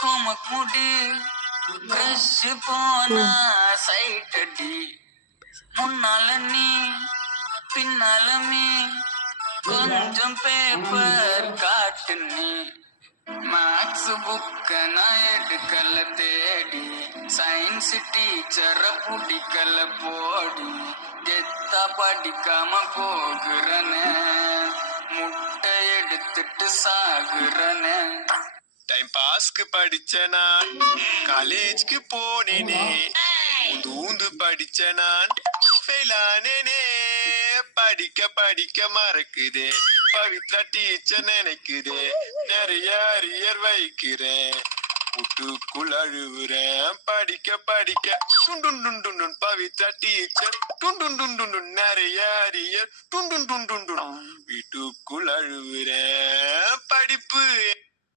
கோமக் முடி கிரஷ் போனா சைட் அடி முன்னால நீ பின்னாலமே கொஞ்சம் பேப்பர் காட்டு நீ மேக்ஸ் புக்க நான் எடுக்கல தேடி சயின்ஸ் டீச்சர பிடிக்கல போடி கெத்தா படிக்காம போகிறனே முட்டை எடுத்துட்டு சாகுறனே டைம் பாஸ்க்கு படிச்ச நான் காலேஜ்க்கு போனேனே ஊந்து படிச்ச நான் ஃபெயிலானேனே படிக்க படிக்க மறக்குதே பவித்ரா டீச்சர் நினைக்குதே நிறைய அரியர் வைக்கிறேன் வீட்டுக்குள் அழுவுறேன் படிக்க படிக்க டுண்டுண்டுண்டுண்டு பவித்ரா டீச்சர் டுண்டுண்டுண்டு நிறைய அரியர் டுண்டுண்டுண்டு வீட்டுக்குள் அழுவுறேன் படிப்பு